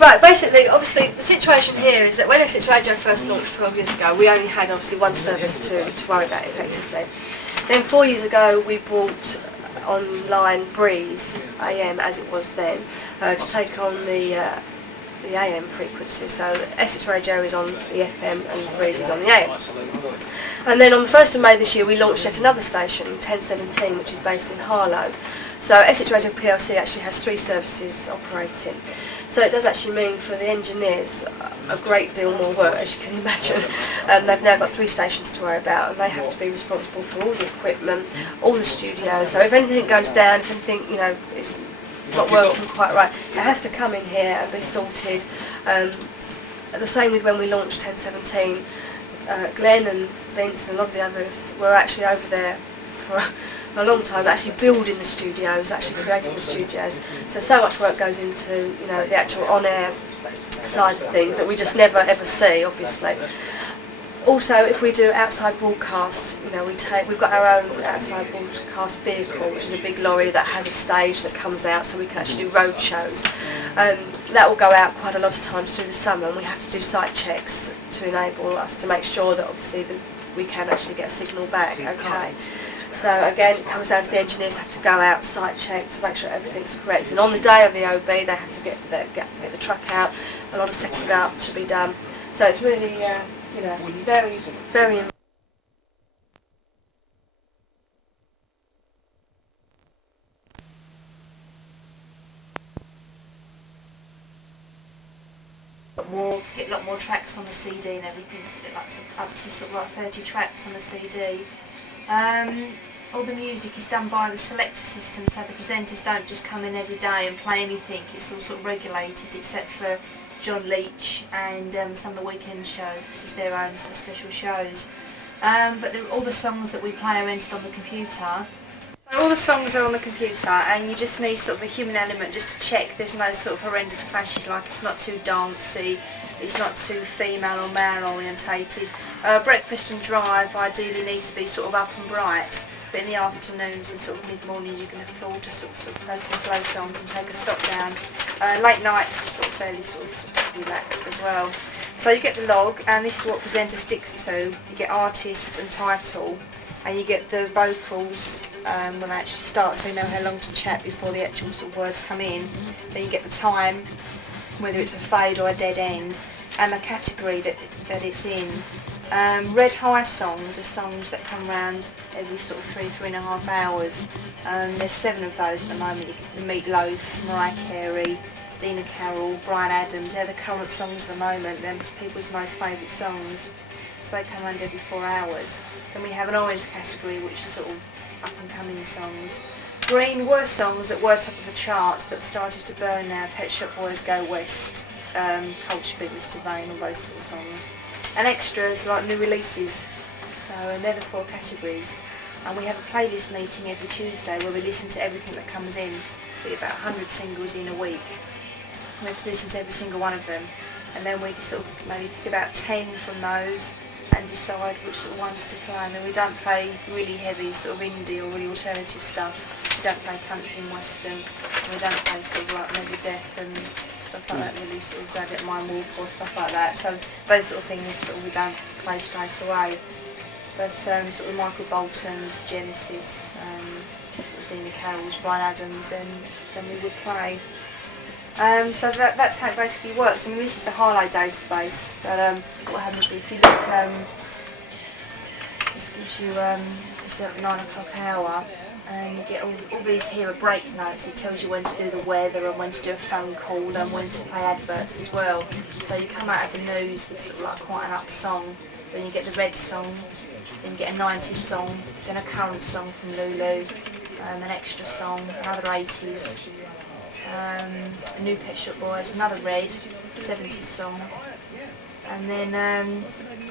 Right, basically, obviously, the situation here is that when Essex Radio first launched 12 years ago, we only had obviously one service to worry about effectively. Then 4 years ago, we brought online Breeze AM, as it was then, to take on the AM frequency. So Essex Radio is on the FM and Breeze is on the AM. And then on the 1st of May this year, we launched yet another station, 1017, which is based in Harlow. So Essex Radio PLC actually has 3 services operating. So it does actually mean for the engineers a great deal more work, as you can imagine. They've now got 3 stations to worry about, and they have to be responsible for all the equipment, all the studios. So if anything goes down, if anything, it's not working quite right, it has to come in here and be sorted. The same with when we launched 1017. Glenn and Vince and a lot of the others were actually over there for a long time, actually building the studios, actually creating the studios. So much work goes into the actual on-air side of things that we just never ever see, obviously. Also, if we do outside broadcasts, we've got our own outside broadcast vehicle, which is a big lorry that has a stage that comes out, so we can actually do road shows. That will go out quite a lot of times through the summer, and we have to do site checks to enable us to make sure that obviously we can actually get a signal back. Okay. So again, it comes down to the engineers have to go out, site check to make sure everything's correct. And on the day of the OB, they have to get the truck out, a lot of setting up to be done. So it's really, very, very. Get a lot more tracks on the CD and everything, so up to sort of like 30 tracks on the CD. All the music is done by the selector system, so the presenters don't just come in every day and play anything. It's all sort of regulated, except for John Leach and some of the weekend shows, because it's their own sort of special shows. But all the songs that we play are entered on the computer. So all the songs are on the computer, and you just need sort of a human element just to check there's no sort of horrendous clashes, like it's not too dancey, it's not too female or male orientated. Breakfast and drive ideally need to be sort of up and bright, but in the afternoons and sort of mid-mornings you can afford to sort of play some slow songs and take a stop down. Late nights are sort of fairly sort of relaxed as well. So you get the log, and this is what presenter sticks to. You get artist and title, and you get the vocals when they actually start, so you know how long to chat before the actual sort of words come in. Then you get the time, whether it's a fade or a dead end, and the category that it's in. Red High songs are songs that come round every sort of 3.5 hours. There's 7 of those at the moment. You get the Meat Loaf, Mariah Carey, Dina Carroll, Bryan Adams. They're the current songs at the moment. They're people's most favourite songs. So they come round every 4 hours. Then we have an orange category, which is sort of up and coming songs. Green were songs that were top of the charts but started to burn now. Pet Shop Boys Go West, Culture Beat, Mr. Vain, all those sort of songs. And extras like new releases. So they're the 4 categories. And we have a playlist meeting every Tuesday where we listen to everything that comes in. So you get about 100 singles in a week. We have to listen to every single one of them. And then we just sort of maybe pick about 10 from those and decide which sort of ones to play. And then we don't play really heavy sort of indie or really alternative stuff. We don't play country and western. We don't play sort of like Megadeth and stuff like that, really sort of Zagat Mind Wolf or stuff like that. So those sort of things sort of we don't play straight away. But sort of Michael Bolton's, Genesis, Dina Carroll's, Bryan Adams, and then we would play. So that's how it basically works. I mean, this is the Harlow database, but what happens if you look, this gives you this 9 o'clock hour, and you get all these here are break notes. It tells you when to do the weather and when to do a phone call and when to play adverts as well. So you come out of the news with sort of like quite an up song, then you get the red song, then you get a 90s song, then a current song from Lulu, an extra song, another 80s. A new Pet Shop Boys, another red, 70s song, and then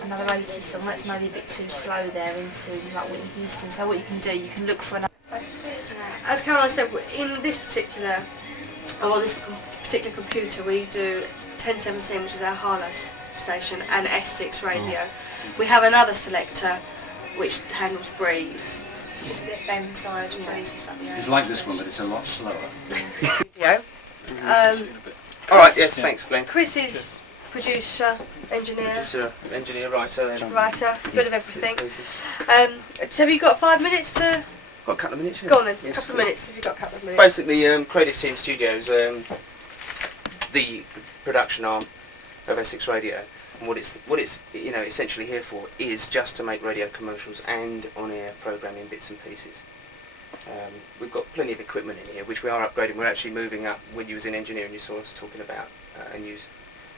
another 80s song. That's maybe a bit too slow there into like Whitney Houston. So what you can do, you can look for another. As Caroline said, in this particular computer, we do 1017, which is our Harlow station, and Essex Radio. We have another selector which handles Breeze. It's just the FM side. It's like this one, but it's a lot slower. Video. Chris, All right, yes, thanks, Glenn. Chris is producer, engineer, Writer, and writer, a bit of everything. bits and pieces. So have you got 5 minutes to... Got a couple of minutes, yeah. Go on then, Yes, couple of go on. minutes if you've got a couple of minutes. Basically, Creative Team Studios, the production arm of Essex Radio, and what it's essentially here for is just to make radio commercials and on-air programming bits and pieces. We've got plenty of equipment in here, which we are upgrading. We're actually moving up. When you was in engineering, you saw us talking about a new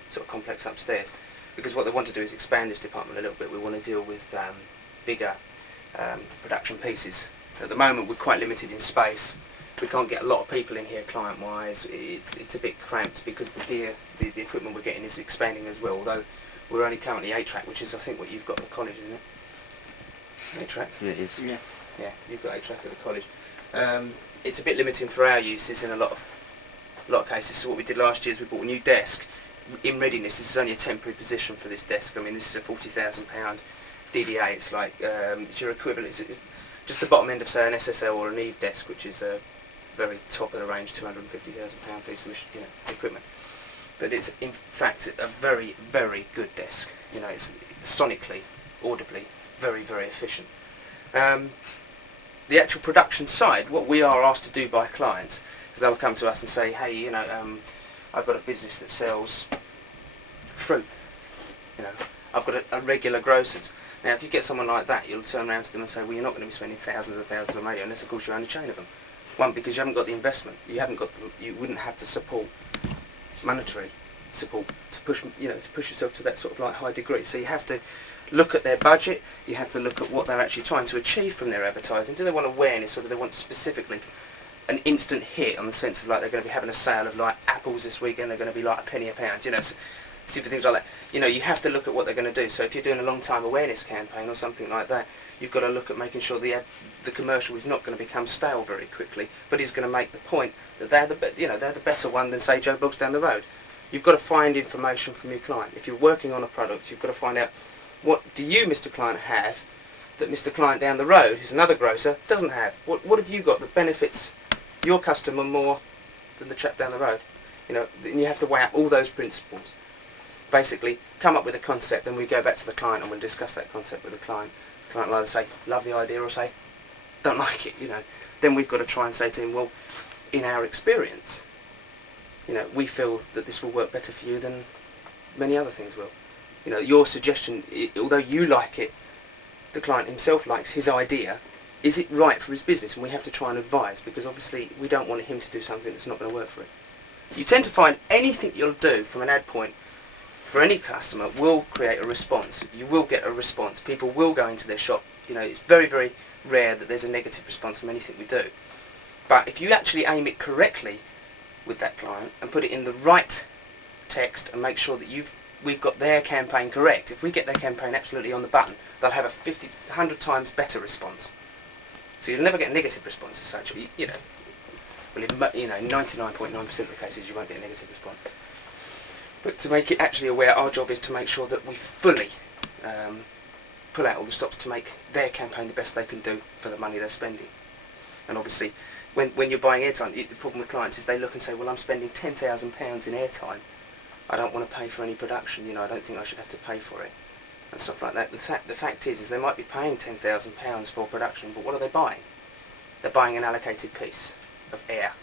sort of complex upstairs, because what they want to do is expand this department a little bit. We want to deal with bigger production pieces. At the moment, we're quite limited in space. We can't get a lot of people in here client-wise. It's a bit cramped because the equipment we're getting is expanding as well. Although we're only currently 8-track, which is I think what you've got at the college, isn't it? 8-track. It is. Yeah. Yeah, you've got 8-track at the college. It's a bit limiting for our uses in a lot of cases. So what we did last year is we bought a new desk in readiness. This is only a temporary position for this desk. I mean, this is a £40,000 DDA. It's like it's your equivalent. It's just the bottom end of, say, an SSL or an Eve desk, which is a very top of the range £250,000 piece of equipment. But it's in fact a very, very good desk. It's sonically, audibly, very, very efficient. The actual production side, what we are asked to do by clients is they'll come to us and say, hey, I've got a business that sells fruit. I've got a regular grocer's. Now, if you get someone like that, you'll turn around to them and say, well, you're not going to be spending thousands and thousands on radio unless, of course, you own a chain of them. One, because you haven't got the investment. You wouldn't have the support, monetary support, to push yourself to that sort of like high degree. So you have to look at their budget. You have to look at what they're actually trying to achieve from their advertising. Do they want awareness, or do they want specifically an instant hit, on the sense of like they're going to be having a sale of like apples this weekend, they're going to be like a penny a pound, see for things like that. You have to look at what they're going to do. So if you're doing a long time awareness campaign or something like that, you've got to look at making sure the commercial is not going to become stale very quickly, but is going to make the point that they're the better one than, say, Joe Boggs down the road. You've got to find information from your client. If you're working on a product, you've got to find out, what do you, Mr. Client, have that Mr. Client down the road, who's another grocer, doesn't have? What have you got that benefits your customer more than the chap down the road? And you have to weigh up all those principles. Basically, come up with a concept, then we go back to the client and we'll discuss that concept with the client. The client will either say, love the idea, or say, don't like it, Then we've got to try and say to him, well, in our experience, we feel that this will work better for you than many other things will. Your suggestion, although you like it, the client himself likes his idea, is it right for his business? And we have to try and advise, because obviously we don't want him to do something that's not going to work for him. You tend to find anything you'll do from an ad point for any customer will create a response. You will get a response. People will go into their shop. It's very, very rare that there's a negative response from anything we do. But if you actually aim it correctly with that client and put it in the right text and make sure that we've got their campaign correct, if we get their campaign absolutely on the button, they'll have a 100 times better response. So you'll never get a negative response as such. Well, in 99.9% of the cases you won't get a negative response. But to make it actually aware, our job is to make sure that we fully pull out all the stops to make their campaign the best they can do for the money they're spending. And obviously, when you're buying airtime, the problem with clients is they look and say, well, I'm spending £10,000 in airtime. I don't want to pay for any production, I don't think I should have to pay for it, and stuff like that. The fact is they might be paying £10,000 for production, but what are they buying? They're buying an allocated piece of air.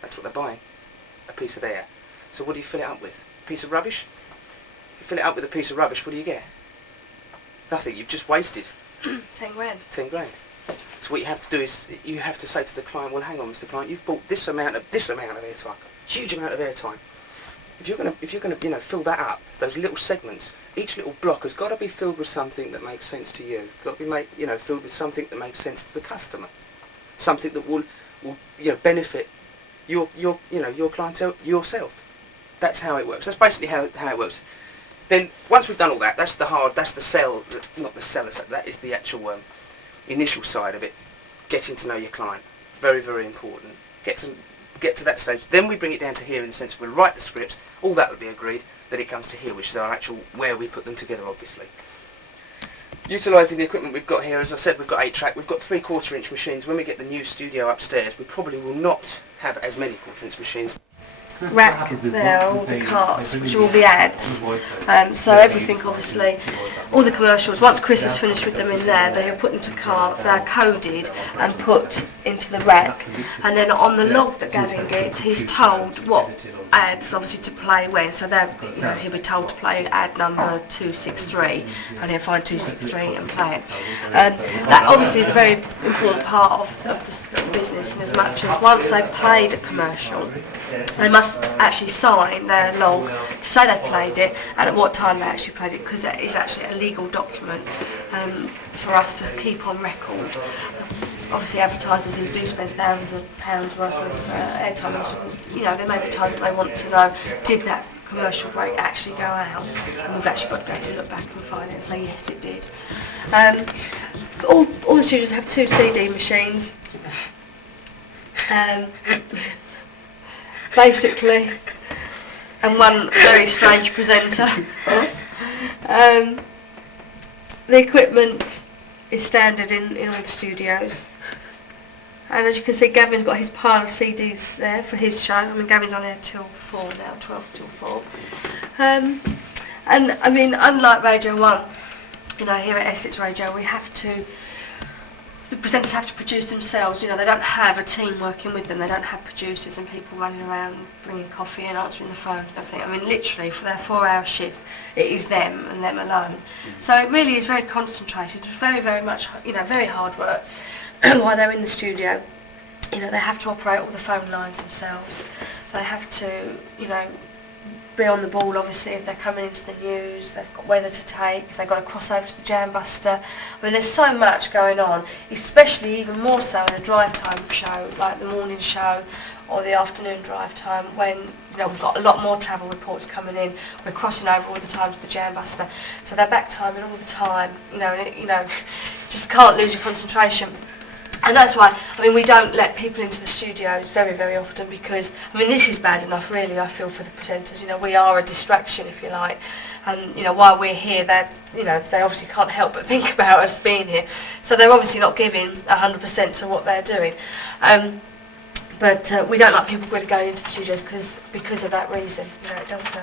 That's what they're buying, a piece of air. So what do you fill it up with? A piece of rubbish? You fill it up with a piece of rubbish, what do you get? Nothing, you've just wasted 10 grand. 10 grand. So what you have to do is, you have to say to the client, well, hang on, Mr. Client, you've bought this amount of airtime, huge amount of airtime. If you're gonna fill that up, those little segments, each little block has got to be filled with something that makes sense to you. Got to be filled with something that makes sense to the customer, something that will benefit your clientele, yourself. That's how it works. That's basically how it works. Then once we've done all that, that's the sell, not the seller side. That is the actual initial side of it. Getting to know your client, very, very important. Get to that stage. Then we bring it down to here in the sense we'll write the scripts. All that will be agreed. Then it comes to here, which is our actual where we put them together, obviously. Utilising the equipment we've got here, as I said, we've got 8-track. We've got 3/4 inch machines. When we get the new studio upstairs, we probably will not have as many 1/4 inch machines. rack there, all the carts, which are all the ads. So everything, obviously, all the commercials, once Chris has finished with them in there, they'll put into cart, they're coded and put into the rack. And then on the log that Gavin gets, he's told what ads, obviously, to play when. So he'll be told to play ad number 263, and he'll find 263 and play it. That obviously is a very important part of the business, in as much as once they've played a commercial, they must actually sign their log to say they've played it and at what time they actually played it, because it is actually a legal document for us to keep on record. Obviously, advertisers who do spend thousands of pounds worth of airtime, there may be times that they want to know, did that commercial break actually go out? And we've actually got to be able to look back and find it and say, yes, it did. All the studios have 2 CD machines. Basically, and one very strange presenter. The equipment is standard in all the studios, and as you can see, Gavin's got his pile of CDs there for his show. I mean, Gavin's on there till 4 now, 12 till 4. And I mean, unlike Radio 1, here at Essex Radio, the presenters have to produce themselves. They don't have a team working with them. They don't have producers and people running around bringing coffee and answering the phone and everything. I mean, literally, for their 4-hour shift, it is them and them alone. So it really is very concentrated. It's very, very much, very hard work. While they're in the studio, they have to operate all the phone lines themselves. They have to, be on the ball, obviously, if they're coming into the news, they've got weather to take, if they've got to cross over to the Jam Buster. I mean, there's so much going on, especially even more so in a drive time show, like the morning show or the afternoon drive time, when we've got a lot more travel reports coming in. We're crossing over all the time to the Jam Buster, so they're back timing all the time. Just can't lose your concentration. And that's why, we don't let people into the studios very, very often, because, this is bad enough, really, I feel, for the presenters. We are a distraction, if you like. And, while we're here, they obviously can't help but think about us being here. So they're obviously not giving 100% to what they're doing. But we don't like people really going into the studios because of that reason. It does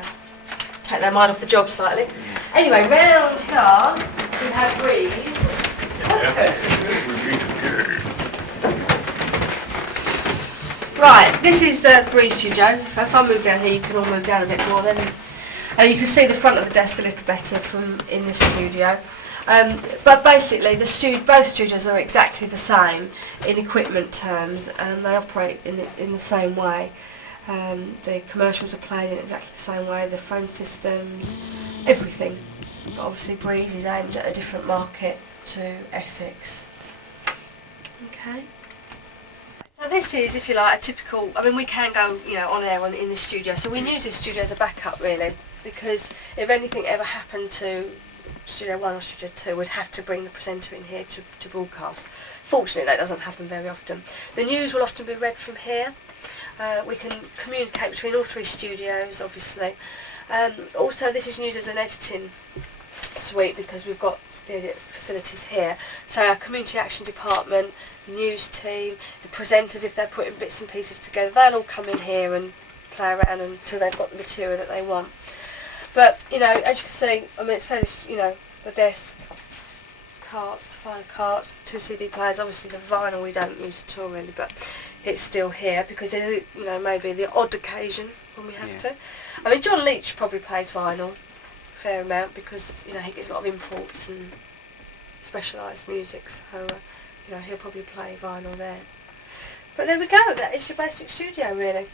take their mind off the job slightly. Anyway, round here, we have Breeze. Right, this is the Breeze studio. If I move down here, you can all move down a bit more. Then you can see the front of the desk a little better from in this studio. But basically, both studios are exactly the same in equipment terms, and they operate in the same way. The commercials are played in exactly the same way. The phone systems, everything. But obviously, Breeze is aimed at a different market to Essex. Okay. So this is, if you like, a typical. We can go, on air in the studio. So we use this studio as a backup, really, because if anything ever happened to Studio 1 or Studio 2, we'd have to bring the presenter in here to broadcast. Fortunately, that doesn't happen very often. The news will often be read from here. We can communicate between all 3 studios, obviously. Also, this is used as an editing suite because we've got the facilities here. So our community action department, news team, the presenters, if they're putting bits and pieces together, they'll all come in here and play around until they've got the material that they want. But, as you can see, it's fairly, the desk, carts, to find the carts, the 2 CD players, obviously the vinyl we don't use at all really, but it's still here because, maybe the odd occasion when we have to. John Leach probably plays vinyl a fair amount because, he gets a lot of imports and specialised music, so, he'll probably play vinyl there. But there we go, that is your basic studio really.